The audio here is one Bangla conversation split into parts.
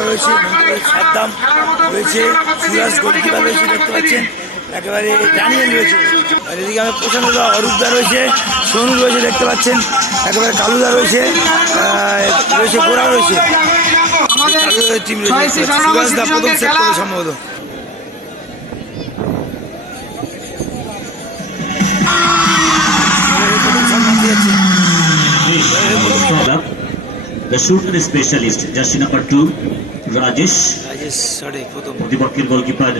রয়েছে সাদ্দাম রয়েছে সুরাজ গোলকিপার রয়েছে দেখতে পাচ্ছেন একেবারে রয়েছে। আর এদিকে আমার প্রশান্তদা অরূপদা রয়েছে সোনু রয়েছে দেখতে পাচ্ছেন একেবারে কালুদা রয়েছে রয়েছে গোড়া রয়েছে। টিম রয়েছে সুরাজদা প্রথম সেট করবে সম্ভবত। Shooter specialist, jersey number two, Rajesh, Rajesh প্রতিপক্ষের গোলকিপার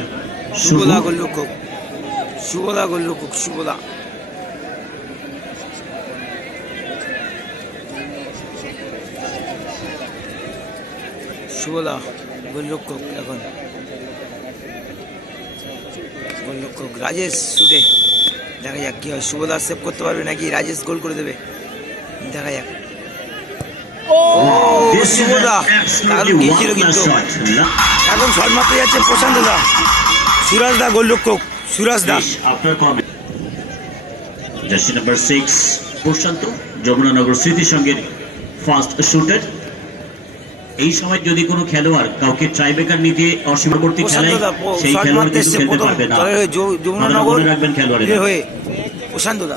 শুভ শুভদা গোল্লক্ষক শুভদা গোল্লক্ষক শুভদা শুভদা গোল্লক্ষক এখন. গোল্লক্ষক রাজেশ শুটে দেখা যাক কি হয়। শুভদা সেভ করতে পারবে নাকি? রাজেশ গোল করে দেবে। দেখা যাক। দারুণ গিয়েছিল কিন্তু। এখন শট মারতে যাচ্ছে প্রশান্ত দা। সুরাজ দা গোলরক্ষক। সুরাজ দা. Jersey number six, Prashanta Jamunanagar first shooter এই সময় যদি কোনো খেলোয়াড় কাউকে ট্রাইবেকার নিতে অসীমাবর্তী খেলায় সেই খেলোয়াড় কিন্তু খেলতে পারবে না। যমুনানগর রাখবেন খেলোয়াড়েরা। হয়ে প্রশান্ত দা।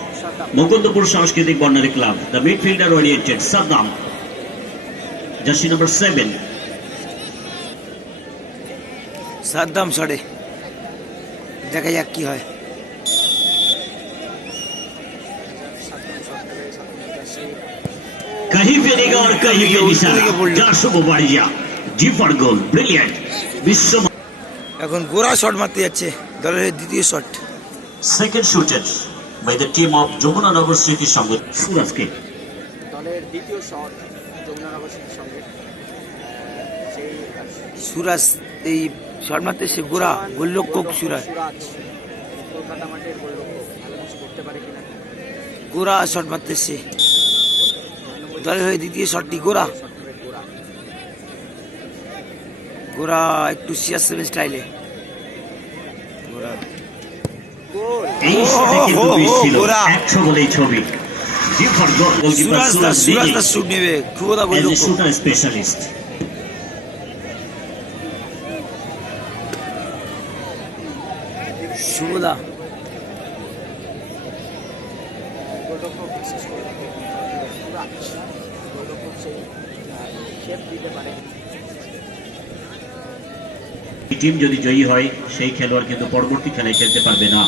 Mukundapur Sanskritik Bonnary Club. The midfielder oriented Saddam. Jersey number seven. Saddam শটে দেখা যাক কি হয় कहीं पे निगाह और कहीं पे निशाना चार सौ बढ़िया जी फॉर गोल ब्रिलियंट विश्व এখন গোড়া শট মারতে যাচ্ছে দলের হয়ে দ্বিতীয় shot second shooter by the team of Jamuna Nagar Smriti Sangha সুরাজকে। দলের দ্বিতীয় শট যমুনানগর সিটির সঙ্গে সেই সুরাজ এই শট মারতে এসছে গোড়া গোলরক্ষক সুরাজ। কলকাতা মাঠের ভালো কিছু করতে পারে কিনা? গোড়া শট মারতে এসছে দলের হয়ে দ্বিতীয় শটটি গোড়া গোড়া একটু সিয়ার সেভেন স্টাইলে গোড়া ও, ও, বেশ ছিল। একশো বলেই ছবি। জি ফর গোল গোলকিপার সুরাজ দা সুরাজ সুরাজ দিদি দা শুট নেবে। খুবদা as a গোলরক্ষক shooter specialist শুভদা শেপ দিতে পারে টিম যদি জয়ী হয় সেই খেলোয়াড় কিন্তু পরবর্তী খেলায় খেলতে পারবে না।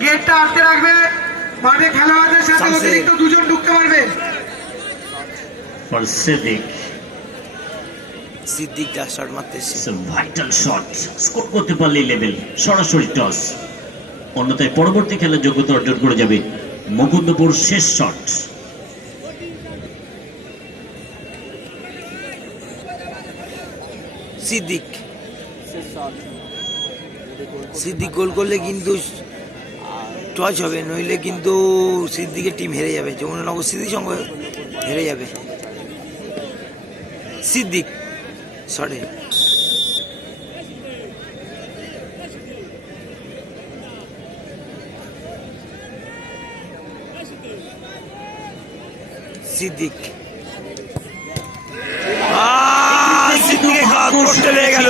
গেটটা আটকে রাখবে। মাঠে খেলোয়াড়দের সাথে অতিরিক্ত দুজন ঢুকতে পারবে. সিদ্দিক দা শট. স্কোর করতে লেভেল সরাসরি টস অন্যথায় পরবর্তী খেলার যোগ্যতা অর্জন করে যাবে মুকুন্দপুর শেষ শট সিদ্দিক। সিদ্দিক গোল করলে কিন্তু টচ হবে নইলে কিন্তু সিদ্দিকের টিম হেরে যাবে যমুনানগর সিদ্দিক সঙ্গে হেরে যাবে। সিদ্দিক শটে সিদ্দিক। খাওয়া করতে লেগে গেল।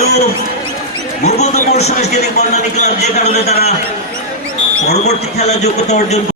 মুকুন্দপুর সাংস্কৃতিক বর্ণালী ক্লাব যে কারণে তারা পরবর্তী খেলার যোগ্যতা অর্জন